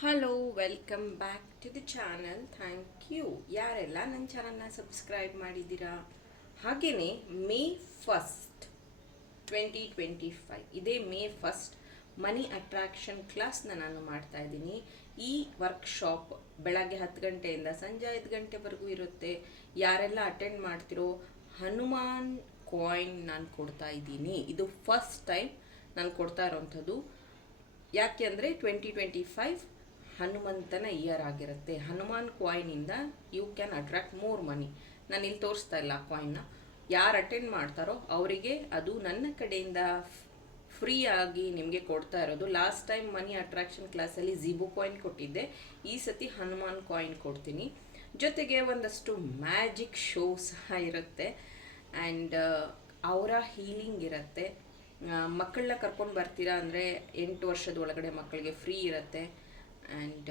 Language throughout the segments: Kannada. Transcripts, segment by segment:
Hello, welcome back to the channel. Thank you ಯಾರೆಲ್ಲ ನನ್ನ ಚಾನಲ್ನ ಸಬ್ಸ್ಕ್ರೈಬ್ ಮಾಡಿದ್ದೀರಾ. ಹಾಗೆಯೇ ಮೇ 1 2025 ಇದೇ ಮೇ 1 ಮನಿ ಅಟ್ರಾಕ್ಷನ್ ಕ್ಲಾಸ್ನ ನಾನು ಮಾಡ್ತಾ ಇದ್ದೀನಿ. ಈ ವರ್ಕ್ಶಾಪ್ ಬೆಳಗ್ಗೆ 10 ಗಂಟೆಯಿಂದ ಸಂಜೆ 5 ಗಂಟೆವರೆಗೂ ಇರುತ್ತೆ. ಯಾರೆಲ್ಲ ಅಟೆಂಡ್ ಮಾಡ್ತಿರೋ ಹನುಮಾನ್ ಕಾಯಿನ್ ನಾನು ಕೊಡ್ತಾ ಇದ್ದೀನಿ. ಇದು ಫಸ್ಟ್ ಟೈಮ್ ನಾನು ಕೊಡ್ತಾ ಇರೋವಂಥದ್ದು. ಯಾಕೆ ಅಂದರೆ 2025 ಹನುಮಂತನ ಇಯರ್ ಆಗಿರುತ್ತೆ. ಹನುಮಾನ್ ಕಾಯಿನಿಂದ you can attract more money. ನಾನು ಇಲ್ಲಿ ತೋರಿಸ್ತಾ ಇಲ್ಲ ಆ ಕಾಯಿನ್ನ. ಯಾರು ಅಟೆಂಡ್ ಮಾಡ್ತಾರೋ ಅವರಿಗೆ ಅದು ನನ್ನ ಕಡೆಯಿಂದ ಫ್ರೀ ಆಗಿ ನಿಮಗೆ ಕೊಡ್ತಾ ಇರೋದು. ಲಾಸ್ಟ್ ಟೈಮ್ ಮನಿ ಅಟ್ರಾಕ್ಷನ್ ಕ್ಲಾಸಲ್ಲಿ ಝೀಬೋ ಕಾಯಿನ್ ಕೊಟ್ಟಿದ್ದೆ. ಈ ಸತಿ ಹನುಮಾನ್ ಕಾಯಿನ್ ಕೊಡ್ತೀನಿ. ಜೊತೆಗೆ ಒಂದಷ್ಟು ಮ್ಯಾಜಿಕ್ ಶೋ ಸಹ ಇರುತ್ತೆ ಆ್ಯಂಡ್ ಅವರ ಹೀಲಿಂಗ್ ಇರುತ್ತೆ. ಮಕ್ಕಳನ್ನ ಕರ್ಕೊಂಡು ಬರ್ತೀರಾ ಅಂದರೆ 8 ವರ್ಷದ ಒಳಗಡೆ ಮಕ್ಕಳಿಗೆ ಫ್ರೀ ಇರುತ್ತೆ. ಆ್ಯಂಡ್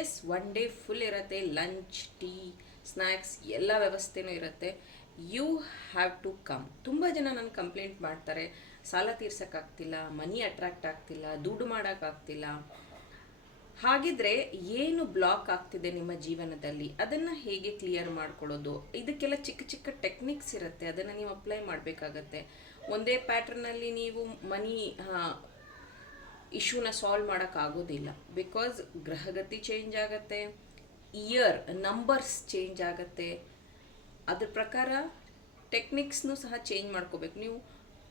ಎಸ್, 1 ಡೇ ಫುಲ್ ಇರುತ್ತೆ. ಲಂಚ್, ಟೀ, ಸ್ನ್ಯಾಕ್ಸ್ ಎಲ್ಲ ವ್ಯವಸ್ಥೆನೂ ಇರುತ್ತೆ. You have to come. ತುಂಬ ಜನ ನನ್ನ ಕಂಪ್ಲೇಂಟ್ ಮಾಡ್ತಾರೆ, ಸಾಲ ತೀರ್ಸೋಕ್ಕಾಗ್ತಿಲ್ಲ, ಮನಿ ಅಟ್ರಾಕ್ಟ್ ಆಗ್ತಿಲ್ಲ, ದುಡ್ಡು ಮಾಡೋಕ್ಕಾಗ್ತಿಲ್ಲ. ಹಾಗಿದ್ರೆ ಏನು ಬ್ಲಾಕ್ ಆಗ್ತಿದೆ ನಿಮ್ಮ ಜೀವನದಲ್ಲಿ, ಅದನ್ನು ಹೇಗೆ ಕ್ಲಿಯರ್ ಮಾಡ್ಕೊಳ್ಳೋದು? ಇದಕ್ಕೆಲ್ಲ ಚಿಕ್ಕ ಚಿಕ್ಕ ಟೆಕ್ನಿಕ್ಸ್ ಇರುತ್ತೆ, ಅದನ್ನು ನೀವು ಅಪ್ಲೈ ಮಾಡಬೇಕಾಗತ್ತೆ. ಒಂದೇ ಪ್ಯಾಟ್ರನಲ್ಲಿ ನೀವು ಮನಿ ಇಶ್ಯೂನ ಸಾಲ್ವ್ ಮಾಡೋಕ್ಕಾಗೋದಿಲ್ಲ. ಬಿಕಾಸ್ ಗ್ರಹಗತಿ ಚೇಂಜ್ ಆಗುತ್ತೆ, ಇಯರ್ ನಂಬರ್ಸ್ ಚೇಂಜ್ ಆಗುತ್ತೆ. ಅದ್ರ ಪ್ರಕಾರ ಟೆಕ್ನಿಕ್ಸ್ನೂ ಸಹ ಚೇಂಜ್ ಮಾಡ್ಕೋಬೇಕು. ನೀವು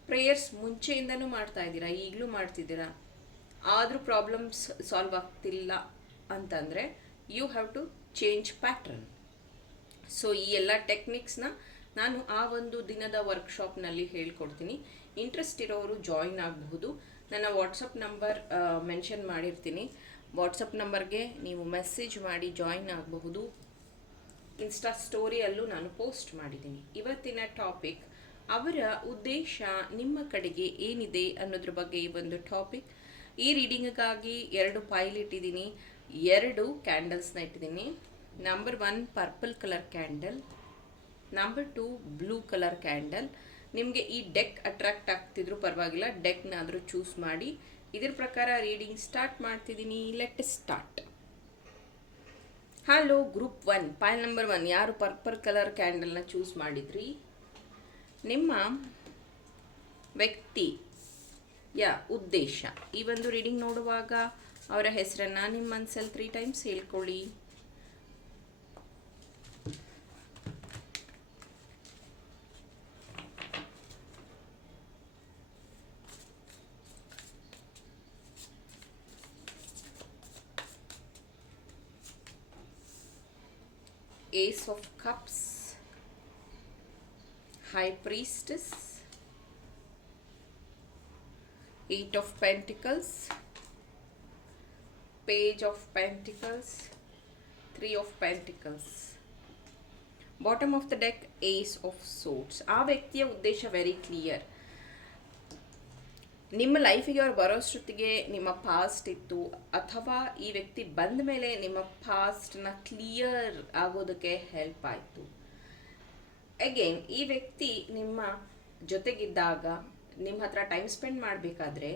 ಪ್ರೇಯರ್ಸ್ ಮುಂಚೆಯಿಂದನೂ ಮಾಡ್ತಾ ಇದ್ದೀರಾ, ಈಗಲೂ ಮಾಡ್ತಿದ್ದೀರಾ, ಆದರೂ ಪ್ರಾಬ್ಲಮ್ಸ್ ಸಾಲ್ವ್ ಆಗ್ತಿಲ್ಲ ಅಂತಂದರೆ you have to change pattern. So ಈ ಎಲ್ಲ ಟೆಕ್ನಿಕ್ಸ್ನ ನಾನು ಆ ಒಂದು ದಿನದ ವರ್ಕ್ಶಾಪ್ನಲ್ಲಿ ಹೇಳ್ಕೊಡ್ತೀನಿ. ಇಂಟ್ರೆಸ್ಟ್ ಇರೋರು ಜಾಯಿನ್ ಆಗಬಹುದು. ನನ್ನ ವಾಟ್ಸಪ್ ನಂಬರ್ ಮೆನ್ಷನ್ ಮಾಡಿರ್ತೀನಿ. ವಾಟ್ಸಪ್ ನಂಬರ್ಗೆ ನೀವು ಮೆಸೇಜ್ ಮಾಡಿ ಜಾಯಿನ್ ಆಗಬಹುದು. ಇನ್ಸ್ಟಾ ಸ್ಟೋರಿಯಲ್ಲೂ ನಾನು ಪೋಸ್ಟ್ ಮಾಡಿದ್ದೀನಿ. ಇವತ್ತಿನ ಟಾಪಿಕ್ ಅವರ ಉದ್ದೇಶ ನಿಮ್ಮ ಕಡೆಗೆ ಏನಿದೆ ಅನ್ನೋದ್ರ ಬಗ್ಗೆ ಈ ಒಂದು ಟಾಪಿಕ್. ಈ ರೀಡಿಂಗ್ಗಾಗಿ 2 ಪೈಲ್ ಇಟ್ಟಿದ್ದೀನಿ, 2 ಕ್ಯಾಂಡಲ್ಸ್ನ ಇಟ್ಟಿದ್ದೀನಿ. Number 1 purple colour candle, number 2 blue colour candle. ನಿಮಗೆ ಈ ಡೆಕ್ ಅಟ್ರಾಕ್ಟ್ ಆಗ್ತಿದ್ರು ಪರವಾಗಿಲ್ಲ, ಡೆಕ್ನಾದರೂ ಚೂಸ್ ಮಾಡಿ. ಇದ್ರ ಪ್ರಕಾರ ರೀಡಿಂಗ್ ಸ್ಟಾರ್ಟ್ ಮಾಡ್ತಿದ್ದೀನಿ. Let start. Hello group 1, ಪೈಲ್ number 1, ಯಾರು ಪರ್ಪಲ್ ಕಲರ್ ಕ್ಯಾಂಡಲ್ನ ಚೂಸ್ ಮಾಡಿದ್ರಿ? ನಿಮ್ಮ ವ್ಯಕ್ತಿಯ ಉದ್ದೇಶ. ಈ ಒಂದು ರೀಡಿಂಗ್ ನೋಡುವಾಗ ಅವರ ಹೆಸರನ್ನು ನಿಮ್ಮ ಮನಸ್ಸಲ್ಲಿ 3 times ಹೇಳ್ಕೊಳ್ಳಿ. Ace of Cups, High Priestess, 8 of Pentacles, Page of Pentacles, 3 of Pentacles. Bottom of the deck, Ace of Swords. ಆ ವ್ಯಕ್ತಿಯ ಉದ್ದೇಶ ವೆರಿ ಕ್ಲಿಯರ್. ನಿಮ್ಮ ಲೈಫಿಗೆ ಅವ್ರು ಬರೋಷ್ಟೊತ್ತಿಗೆ ನಿಮ್ಮ ಪಾಸ್ಟ್ ಇತ್ತು, ಅಥವಾ ಈ ವ್ಯಕ್ತಿ ಬಂದ ಮೇಲೆ ನಿಮ್ಮ ಪಾಸ್ಟ್ನ ಕ್ಲಿಯರ್ ಆಗೋದಕ್ಕೆ ಹೆಲ್ಪ್ ಆಯಿತು. ಅಗೇನ್ ಈ ವ್ಯಕ್ತಿ ನಿಮ್ಮ ಜೊತೆಗಿದ್ದಾಗ, ನಿಮ್ಮ ಹತ್ರ ಟೈಮ್ ಸ್ಪೆಂಡ್ ಮಾಡಬೇಕಾದ್ರೆ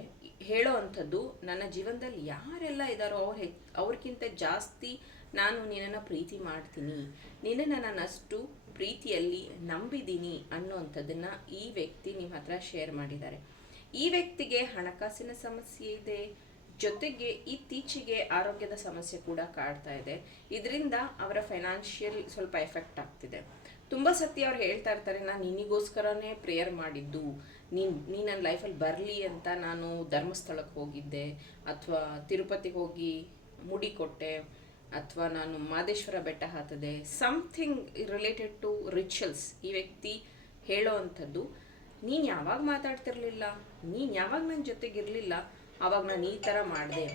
ಹೇಳೋ ಅಂಥದ್ದು, ನನ್ನ ಜೀವನದಲ್ಲಿ ಯಾರೆಲ್ಲ ಇದ್ದಾರೋ ಅವ್ರಿಗಿಂತ ಜಾಸ್ತಿ ನಾನು ನಿನ್ನನ್ನು ಪ್ರೀತಿ ಮಾಡ್ತೀನಿ, ನಿನ್ನನ್ನು ನಾನು ಅಷ್ಟು ಪ್ರೀತಿಯಲ್ಲಿ ನಂಬಿದ್ದೀನಿ ಅನ್ನೋವಂಥದ್ದನ್ನು ಈ ವ್ಯಕ್ತಿ ನಿಮ್ಮ ಹತ್ರ ಶೇರ್ ಮಾಡಿದ್ದಾರೆ. ಈ ವ್ಯಕ್ತಿಗೆ ಹಣಕಾಸಿನ ಸಮಸ್ಯೆ ಇದೆ, ಜೊತೆಗೆ ಇತ್ತೀಚೆಗೆ ಆರೋಗ್ಯದ ಸಮಸ್ಯೆ ಕೂಡ ಕಾಡ್ತಾ ಇದೆ. ಇದರಿಂದ ಅವರ ಫೈನಾನ್ಷಿಯಲ್ ಸ್ವಲ್ಪ ಎಫೆಕ್ಟ್ ಆಗ್ತಿದೆ. ತುಂಬ ಸತಿ ಅವ್ರು ಹೇಳ್ತಾ ಇರ್ತಾರೆ, ನಾನು ನಿನಗೋಸ್ಕರನೇ ಪ್ರೇಯರ್ ಮಾಡಿದ್ದು, ನೀ ನನ್ನ ಲೈಫಲ್ಲಿ ಬರಲಿ ಅಂತ ನಾನು ಧರ್ಮಸ್ಥಳಕ್ಕೆ ಹೋಗಿದ್ದೆ, ಅಥವಾ ತಿರುಪತಿಗೆ ಹೋಗಿ ಮುಡಿ ಕೊಟ್ಟೆ, ಅಥವಾ ನಾನು ಮಾದೇಶ್ವರ ಬೆಟ್ಟ ಹತ್ತದೆ. ಸಮಥಿಂಗ್ ರಿಲೇಟೆಡ್ ಟು ರಿಚುವಲ್ಸ್ ಈ ವ್ಯಕ್ತಿ ಹೇಳೋ ಅಂಥದ್ದು. ನೀನು ಯಾವಾಗ ಮಾತಾಡ್ತಿರ್ಲಿಲ್ಲ, ನೀನು ಯಾವಾಗ ನನ್ನ ಜೊತೆಗಿರಲಿಲ್ಲ, ಆವಾಗ ನಾನು ಈ ಥರ ಮಾಡಿದೆ,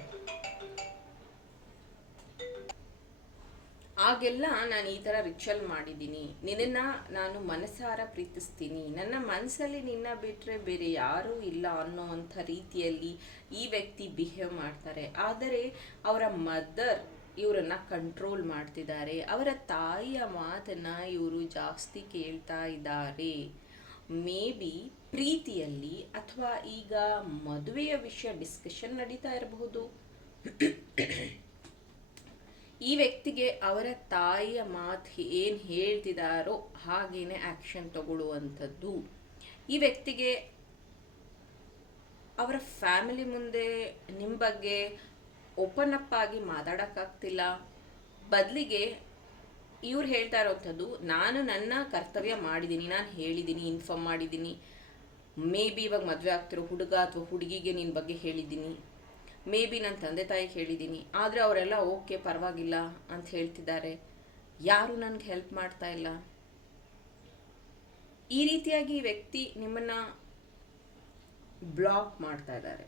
ಆಗೆಲ್ಲ ನಾನು ಈ ಥರ ರಿಚುವಲ್ ಮಾಡಿದ್ದೀನಿ, ನಿನ್ನನ್ನು ನಾನು ಮನಸಾರ ಪ್ರೀತಿಸ್ತೀನಿ, ನನ್ನ ಮನಸ್ಸಲ್ಲಿ ನಿನ್ನ ಬಿಟ್ಟರೆ ಬೇರೆ ಯಾರೂ ಇಲ್ಲ ಅನ್ನೋವಂಥ ರೀತಿಯಲ್ಲಿ ಈ ವ್ಯಕ್ತಿ ಬಿಹೇವ್ ಮಾಡ್ತಾರೆ. ಆದರೆ ಅವರ ಮದರ್ ಇವರನ್ನು ಕಂಟ್ರೋಲ್ ಮಾಡ್ತಿದ್ದಾರೆ. ಅವರ ತಾಯಿಯ ಮಾತನ್ನು ಇವರು ಜಾಸ್ತಿ ಕೇಳ್ತಾ ಇದ್ದಾರೆ. ಮೇ ಬಿ ಪ್ರೀತಿಯಲ್ಲಿ ಅಥವಾ ಈಗ ಮದುವೆಯ ವಿಷಯ ಡಿಸ್ಕಷನ್ ನಡೀತಾ ಇರಬಹುದು. ವ್ಯಕ್ತಿಗೆ ಅವರ ತಾಯಿಯ ಮಾತು ಏನು ಹೇಳ್ತಿದಾರೋ ಹಾಗೇನೆ ಆ್ಯಕ್ಷನ್ ತಗೊಳ್ಳುವಂಥದ್ದು. ಈ ವ್ಯಕ್ತಿಗೆ ಅವರ ಫ್ಯಾಮಿಲಿ ಮುಂದೆ ನಿಮ್ಮ ಬಗ್ಗೆ ಓಪನ್ ಅಪ್ ಆಗಿ ಮಾತಾಡೋಕ್ಕಾಗ್ತಿಲ್ಲ. ಬದಲಿಗೆ ಇವ್ರು ಹೇಳ್ತಾ ಇರೋವಂಥದ್ದು, ನಾನು ನನ್ನ ಕರ್ತವ್ಯ ಮಾಡಿದ್ದೀನಿ, ನಾನು ಹೇಳಿದ್ದೀನಿ, ಇನ್ಫಾರ್ಮ್ ಮಾಡಿದ್ದೀನಿ. ಮೇ ಬಿ ಇವಾಗ ಮದುವೆ ಆಗ್ತಿರೋ ಹುಡುಗ ಅಥವಾ ಹುಡುಗಿಗೆ ನಿನ್ನ ಬಗ್ಗೆ ಹೇಳಿದ್ದೀನಿ, ಮೇ ಬಿ ನನ್ನ ತಂದೆ ತಾಯಿಗೆ ಹೇಳಿದ್ದೀನಿ, ಆದರೆ ಅವರೆಲ್ಲ ಓಕೆ ಪರವಾಗಿಲ್ಲ ಅಂತ ಹೇಳ್ತಿದ್ದಾರೆ, ಯಾರು ನನಗೆ ಹೆಲ್ಪ್ ಮಾಡ್ತಾ ಇಲ್ಲ. ಈ ರೀತಿಯಾಗಿ ಈ ವ್ಯಕ್ತಿ ನಿಮ್ಮನ್ನು ಬ್ಲಾಕ್ ಮಾಡ್ತಾ ಇದ್ದಾರೆ.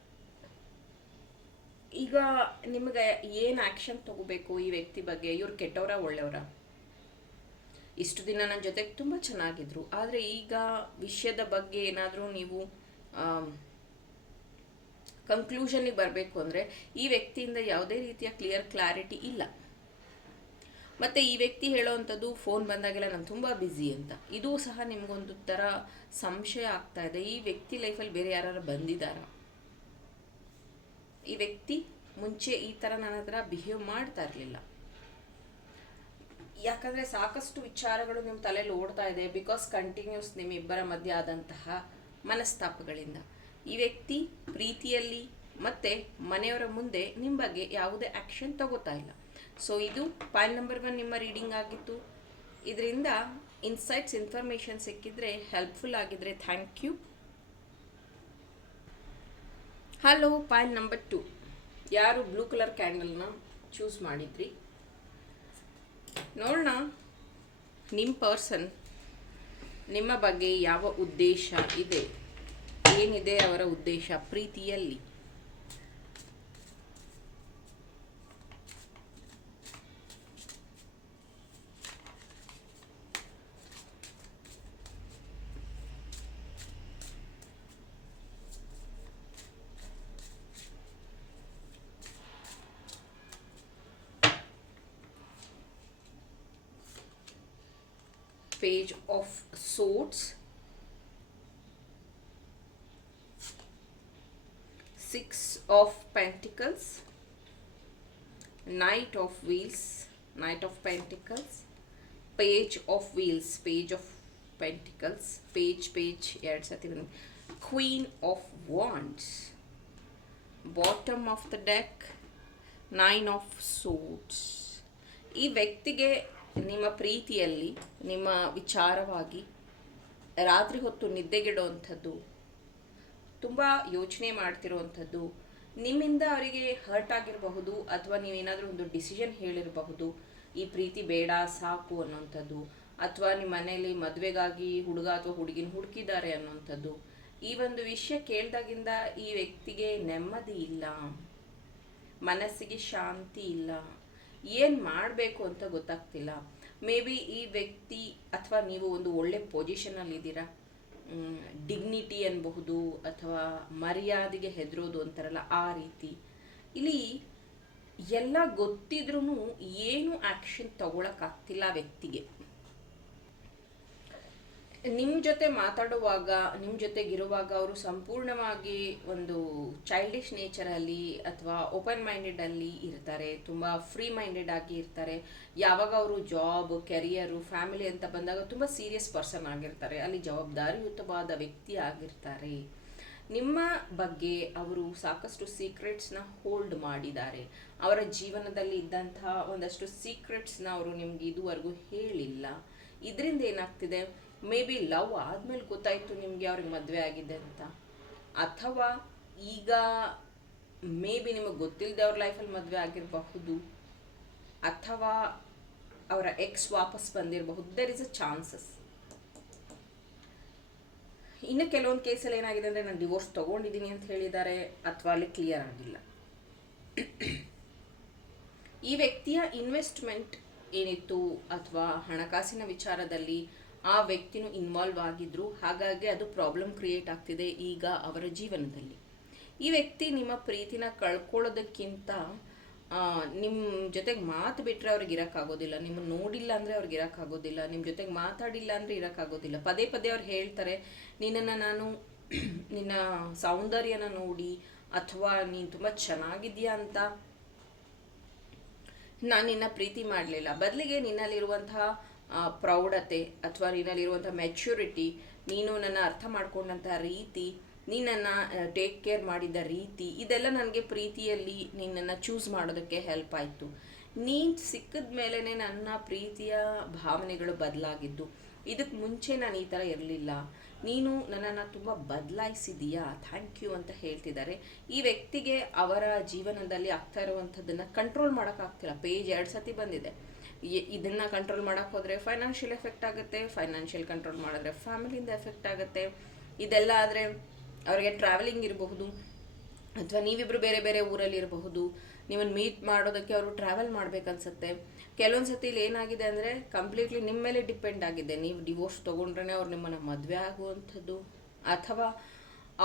ಈಗ ನಿಮಗೆ ಏನು ಆ್ಯಕ್ಷನ್ ತಗೋಬೇಕು ಈ ವ್ಯಕ್ತಿ ಬಗ್ಗೆ? ಇವ್ರು ಕೆಟ್ಟವರ ಒಳ್ಳೆಯವರ? ಇಷ್ಟು ದಿನ ನನ್ನ ಜೊತೆಗೆ ತುಂಬ ಚೆನ್ನಾಗಿದ್ರು, ಆದರೆ ಈಗ ವಿಷಯದ ಬಗ್ಗೆ ಏನಾದರೂ ನೀವು ಕನ್ಕ್ಲೂಷನ್ಗೆ ಬರಬೇಕು ಅಂದರೆ ಈ ವ್ಯಕ್ತಿಯಿಂದ ಯಾವುದೇ ರೀತಿಯ ಕ್ಲಾರಿಟಿ ಇಲ್ಲ. ಮತ್ತು ಈ ವ್ಯಕ್ತಿ ಹೇಳೋವಂಥದ್ದು ಫೋನ್ ಬಂದಾಗೆಲ್ಲ ನಾನು ತುಂಬ ಬ್ಯುಸಿ ಅಂತ. ಇದೂ ಸಹ ನಿಮಗೊಂದು ಥರ ಸಂಶಯ ಆಗ್ತಾ ಇದೆ. ಈ ವ್ಯಕ್ತಿ ಲೈಫಲ್ಲಿ ಬೇರೆ ಯಾರು ಬಂದಿದ್ದಾರಾ? ಈ ವ್ಯಕ್ತಿ ಮುಂಚೆ ಈ ಥರ ನನ್ನ ಹತ್ರ ಬಿಹೇವ್ ಮಾಡ್ತಾ ಇರಲಿಲ್ಲ. ಯಾಕಂದರೆ ಸಾಕಷ್ಟು ವಿಚಾರಗಳು ನಿಮ್ಮ ತಲೆಯಲ್ಲಿ ಓಡ್ತಾ ಇದೆ, ಬಿಕಾಸ್ ಕಂಟಿನ್ಯೂಸ್ ನಿಮ್ಮಿಬ್ಬರ ಮಧ್ಯೆ ಆದಂತಹ ಮನಸ್ತಾಪಗಳಿಂದ. ಈ ವ್ಯಕ್ತಿ ಪ್ರೀತಿಯಲ್ಲಿ ಮತ್ತು ಮನೆಯವರ ಮುಂದೆ ನಿಮ್ಮ ಬಗ್ಗೆ ಯಾವುದೇ ಆ್ಯಕ್ಷನ್ ತಗೋತಾ ಇಲ್ಲ. ಸೊ ಇದು ಪಾಯಿಂಟ್ ನಂಬರ್ 1 ನಿಮ್ಮ ರೀಡಿಂಗ್ ಆಗಿತ್ತು. ಇದರಿಂದ ಇನ್ಸೈಟ್ಸ್ ಇನ್ಫಾರ್ಮೇಷನ್ ಸಿಕ್ಕಿದ್ರೆ ಹೆಲ್ಪ್ಫುಲ್ ಆಗಿದ್ರೆ thank you. Hello, point number 2, ಯಾರು ಬ್ಲೂ ಕಲರ್ ಕ್ಯಾಂಡಲ್ನ ಚೂಸ್ ಮಾಡಿದ್ರಿ ನೋಡೋಣ. ನಿಮ್ಮ ಪರ್ಸನ್ ನಿಮ್ಮ ಬಗ್ಗೆ ಯಾವ ಉದ್ದೇಶ ಇದೆ, ಏನಿದೆ ಅವರ ಉದ್ದೇಶ ಪ್ರೀತಿಯಲ್ಲಿ? Page of Swords, 6 of Pentacles, Knight of Wheels, Knight of Pentacles, Page of Wheels, Page of Pentacles, Page ಎರಡು ಸತಿ ಬಂದು, Queen of Wands, Bottom of the deck, 9 of Swords. ಈ ವ್ಯಕ್ತಿಗೆ ನಿಮ್ಮ ಪ್ರೀತಿಯಲ್ಲಿ ನಿಮ್ಮ ವಿಚಾರವಾಗಿ ರಾತ್ರಿ ಹೊತ್ತು ನಿದ್ದೆಗೆಡುವಂಥದ್ದು, ತುಂಬ ಯೋಚನೆ ಮಾಡ್ತಿರುವಂಥದ್ದು, ನಿಮ್ಮಿಂದ ಅವರಿಗೆ ಹರ್ಟ್ ಆಗಿರಬಹುದು, ಅಥವಾ ನೀವೇನಾದರೂ ಒಂದು ಡಿಸಿಷನ್ ಹೇಳಿರಬಹುದು, ಈ ಪ್ರೀತಿ ಬೇಡ ಸಾಕು ಅನ್ನೋಂಥದ್ದು, ಅಥವಾ ನಿಮ್ಮ ಮನೆಯಲ್ಲಿ ಮದುವೆಗಾಗಿ ಹುಡುಗ ಅಥವಾ ಹುಡುಗಿನ ಹುಡುಕಿದ್ದಾರೆ ಅನ್ನೋಂಥದ್ದು. ಈ ಒಂದು ವಿಷಯ ಕೇಳಿದಾಗಿಂದ ಈ ವ್ಯಕ್ತಿಗೆ ನೆಮ್ಮದಿ ಇಲ್ಲ, ಮನಸ್ಸಿಗೆ ಶಾಂತಿ ಇಲ್ಲ, ಏನು ಮಾಡಬೇಕು ಅಂತ ಗೊತ್ತಾಗ್ತಿಲ್ಲ. ಮೇ ಬಿ ಈ ವ್ಯಕ್ತಿ ಅಥವಾ ನೀವು ಒಂದು ಒಳ್ಳೆ ಪೊಸಿಷನಲ್ಲಿ ಇದ್ದೀರಾ, ಡಿಗ್ನಿಟಿ ಅನ್ಬಹುದು, ಅಥವಾ ಮರ್ಯಾದೆಗೆ ಹೆದರೋದು ಅಂತಾರಲ್ಲ ಆ ರೀತಿ. ಇಲ್ಲಿ ಎಲ್ಲ ಗೊತ್ತಿದ್ರೂ ಏನು ಆ್ಯಕ್ಷನ್ ತಗೊಳಕ್ಕಾಗ್ತಿಲ್ಲ ವ್ಯಕ್ತಿಗೆ. ನಿಮ್ಮ ಜೊತೆ ಮಾತಾಡುವಾಗ, ನಿಮ್ಮ ಜೊತೆಗಿರುವಾಗ ಅವರು ಸಂಪೂರ್ಣವಾಗಿ ಒಂದು ಚೈಲ್ಡಿಶ್ ನೇಚರಲ್ಲಿ ಅಥವಾ ಓಪನ್ ಮೈಂಡೆಡಲ್ಲಿ ಇರ್ತಾರೆ, ತುಂಬ ಫ್ರೀ ಮೈಂಡೆಡ್ ಆಗಿ ಇರ್ತಾರೆ. ಯಾವಾಗ ಅವರು ಜಾಬ್, ಕೆರಿಯರು, ಫ್ಯಾಮಿಲಿ ಅಂತ ಬಂದಾಗ ತುಂಬ ಸೀರಿಯಸ್ ಪರ್ಸನ್ ಆಗಿರ್ತಾರೆ, ಅಲ್ಲಿ ಜವಾಬ್ದಾರಿಯುತವಾದ ವ್ಯಕ್ತಿ ಆಗಿರ್ತಾರೆ. ನಿಮ್ಮ ಬಗ್ಗೆ ಅವರು ಸಾಕಷ್ಟು ಸೀಕ್ರೆಟ್ಸ್ನ ಹೋಲ್ಡ್ ಮಾಡಿದ್ದಾರೆ. ಅವರ ಜೀವನದಲ್ಲಿ ಇದ್ದಂತಹ ಒಂದಷ್ಟು ಸೀಕ್ರೆಟ್ಸ್ನ ಅವರು ನಿಮ್ಗೆ ಇದುವರೆಗೂ ಹೇಳಿಲ್ಲ. ಇದರಿಂದ ಏನಾಗ್ತಿದೆ, ಮೇ ಬಿ ಲವ್ ಆದಮೇಲೆ ಗೊತ್ತಾಯಿತು ನಿಮಗೆ ಅವ್ರಿಗೆ ಮದುವೆ ಆಗಿದೆ ಅಂತ, ಅಥವಾ ಈಗ ಮೇ ಬಿ ನಿಮಗೆ ಗೊತ್ತಿಲ್ಲದೆ ಅವ್ರ ಲೈಫಲ್ಲಿ ಮದುವೆ ಆಗಿರಬಹುದು, ಅಥವಾ ಅವರ ಎಕ್ಸ್ ವಾಪಸ್ ಬಂದಿರಬಹುದು. There is a chances. ಇನ್ನು ಕೆಲವೊಂದು ಕೇಸಲ್ಲಿ ಏನಾಗಿದೆ ಅಂದರೆ ನಾನು ಡಿವೋರ್ಸ್ ತೊಗೊಂಡಿದ್ದೀನಿ ಅಂತ ಹೇಳಿದ್ದಾರೆ, ಅಥವಾ ಅಲ್ಲಿ ಕ್ಲಿಯರ್ ಆಗಿಲ್ಲ. ಈ ವ್ಯಕ್ತಿಯ ಇನ್ವೆಸ್ಟ್ಮೆಂಟ್ ಏನಿತ್ತು ಅಥವಾ ಹಣಕಾಸಿನ ವಿಚಾರದಲ್ಲಿ ಆ ವ್ಯಕ್ತಿನೂ ಇನ್ವಾಲ್ವ್ ಆಗಿದ್ರು, ಹಾಗಾಗಿ ಅದು ಪ್ರಾಬ್ಲಮ್ ಕ್ರಿಯೇಟ್ ಆಗ್ತಿದೆ ಈಗ ಅವರ ಜೀವನದಲ್ಲಿ. ಈ ವ್ಯಕ್ತಿ ನಿಮ್ಮ ಪ್ರೀತಿನ ಕಳ್ಕೊಳ್ಳೋದಕ್ಕಿಂತ ನಿಮ್ಮ ಜೊತೆಗೆ ಮಾತು ಬಿಟ್ಟರೆ ಅವ್ರಿಗೆ ಇರೋಕ್ಕಾಗೋದಿಲ್ಲ, ನಿಮ್ಮನ್ನು ನೋಡಿಲ್ಲ ಅಂದರೆ ಅವ್ರಿಗೆ ಇರೋಕ್ಕಾಗೋದಿಲ್ಲ, ನಿಮ್ಮ ಜೊತೆಗೆ ಮಾತಾಡಿಲ್ಲ ಅಂದರೆ ಇರೋಕ್ಕಾಗೋದಿಲ್ಲ. ಪದೇ ಪದೇ ಅವ್ರು ಹೇಳ್ತಾರೆ, ನಿನ್ನನ್ನು ನಾನು ನಿನ್ನ ಸೌಂದರ್ಯನ ನೋಡಿ ಅಥವಾ ನೀನು ತುಂಬ ಚೆನ್ನಾಗಿದೆಯಾ ಅಂತ ನಾನು ನಿನ್ನ ಪ್ರೀತಿ ಮಾಡಲಿಲ್ಲ, ಬದಲಿಗೆ ನಿನ್ನಲ್ಲಿರುವಂತಹ ಪ್ರೌಢತೆ ಅಥವಾ ನಿನ್ನಲ್ಲಿರುವಂಥ ಮೆಚ್ಯೂರಿಟಿ, ನೀನು ನನ್ನ ಅರ್ಥ ಮಾಡ್ಕೊಂಡಂಥ ರೀತಿ, ನೀನನ್ನು ಟೇಕ್ ಕೇರ್ ಮಾಡಿದ ರೀತಿ, ಇದೆಲ್ಲ ನನಗೆ ಪ್ರೀತಿಯಲ್ಲಿ ನಿನ್ನನ್ನು ಚೂಸ್ ಮಾಡೋದಕ್ಕೆ ಹೆಲ್ಪ್ ಆಯಿತು. ನೀನು ಸಿಕ್ಕಿದ ಮೇಲೇ ನನ್ನ ಪ್ರೀತಿಯ ಭಾವನೆಗಳು ಬದಲಾಗಿದ್ದು. ಇದಕ್ಕೆ ಮುಂಚೆ ನಾನು ಈ ಥರ ಇರಲಿಲ್ಲ, ನೀನು ನನ್ನನ್ನು ತುಂಬ ಬದಲಾಯಿಸಿದೀಯಾ, ಥ್ಯಾಂಕ್ ಯು ಅಂತ ಹೇಳ್ತಿದ್ದಾರೆ. ಈ ವ್ಯಕ್ತಿಗೆ ಅವರ ಜೀವನದಲ್ಲಿ ಆಗ್ತಾ ಇರುವಂಥದ್ದನ್ನು ಕಂಟ್ರೋಲ್ ಮಾಡೋಕ್ಕಾಗ್ತಿಲ್ಲ. ಪೇಜ್ 2 ಸತಿ ಬಂದಿದೆ. ಇದನ್ನು ಕಂಟ್ರೋಲ್ ಮಾಡೋಕ್ಕೆ ಹೋದರೆ ಫೈನಾನ್ಷಿಯಲ್ ಎಫೆಕ್ಟ್ ಆಗುತ್ತೆ, ಫೈನಾನ್ಷಿಯಲ್ ಕಂಟ್ರೋಲ್ ಮಾಡಿದ್ರೆ ಫ್ಯಾಮಿಲಿಯಿಂದ ಎಫೆಕ್ಟ್ ಆಗುತ್ತೆ. ಇದೆಲ್ಲ ಆದರೆ ಅವರಿಗೆ ಟ್ರಾವೆಲಿಂಗ್ ಇರಬಹುದು, ಅಥವಾ ನೀವಿಬ್ಬರು ಬೇರೆ ಬೇರೆ ಊರಲ್ಲಿ ಇರಬಹುದು. ನೀವನ್ನು ಮೀಟ್ ಮಾಡೋದಕ್ಕೆ ಅವರು ಟ್ರಾವೆಲ್ ಮಾಡಬೇಕನ್ಸುತ್ತೆ. ಕೆಲವೊಂದು ಸತಿ ಇಲ್ಲಿ ಏನಾಗಿದೆ ಅಂದರೆ ಕಂಪ್ಲೀಟ್ಲಿ ನಿಮ್ಮ ಮೇಲೆ ಡಿಪೆಂಡ್ ಆಗಿದೆ. ನೀವು ಡಿವೋರ್ಸ್ ತೊಗೊಂಡ್ರೆ ಅವ್ರು ನಿಮ್ಮನ್ನು ಮದುವೆ ಆಗುವಂಥದ್ದು, ಅಥವಾ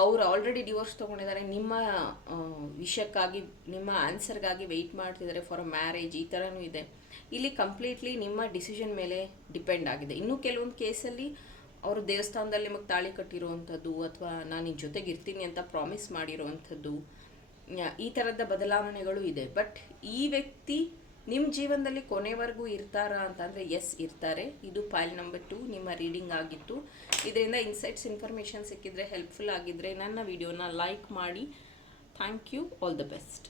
ಅವರು ಆಲ್ರೆಡಿ ಡಿವೋರ್ಸ್ ತೊಗೊಂಡಿದ್ದಾರೆ, ನಿಮ್ಮ ವಿಷಯಕ್ಕಾಗಿ, ನಿಮ್ಮ ಆನ್ಸರ್ಗಾಗಿ ವೆಯ್ಟ್ ಮಾಡ್ತಿದ್ದಾರೆ ಫಾರ್ ಅ ಮ್ಯಾರೇಜ್, ಈ ಥರನೂ ಇದೆ. ಇಲ್ಲಿ ಕಂಪ್ಲೀಟ್ಲಿ ನಿಮ್ಮ ಡಿಸಿಷನ್ ಮೇಲೆ ಡಿಪೆಂಡ್ ಆಗಿದೆ. ಇನ್ನೂ ಕೆಲವೊಂದು ಕೇಸಲ್ಲಿ ಅವರು ದೇವಸ್ಥಾನದಲ್ಲಿ ನಿಮಗೆ ತಾಳಿ ಕಟ್ಟಿರುವಂಥದ್ದು, ಅಥವಾ ನಾನು ನಿನ್ನ ಜೊತೆಗೆ ಇರ್ತೀನಿ ಅಂತ ಪ್ರಾಮಿಸ್ ಮಾಡಿರುವಂಥದ್ದು, ಈ ಥರದ ಬದಲಾವಣೆಗಳು ಇದೆ. ಬಟ್ ಈ ವ್ಯಕ್ತಿ ನಿಮ್ಮ ಜೀವನದಲ್ಲಿ ಕೊನೆವರೆಗೂ ಇರ್ತಾರಾ ಅಂತಂದರೆ ಎಸ್, ಇರ್ತಾರೆ. ಇದು ಫೈಲ್ ನಂಬರ್ 2 ನಿಮ್ಮ ರೀಡಿಂಗ್ ಆಗಿತ್ತು. ಇದರಿಂದ ಇನ್ಸೈಟ್ಸ್ ಇನ್ಫಾರ್ಮೇಷನ್ ಸಿಕ್ಕಿದ್ರೆ, ಹೆಲ್ಪ್ಫುಲ್ ಆಗಿದ್ದರೆ ನನ್ನ ವಿಡಿಯೋನ ಲೈಕ್ ಮಾಡಿ. Thank you. All the best.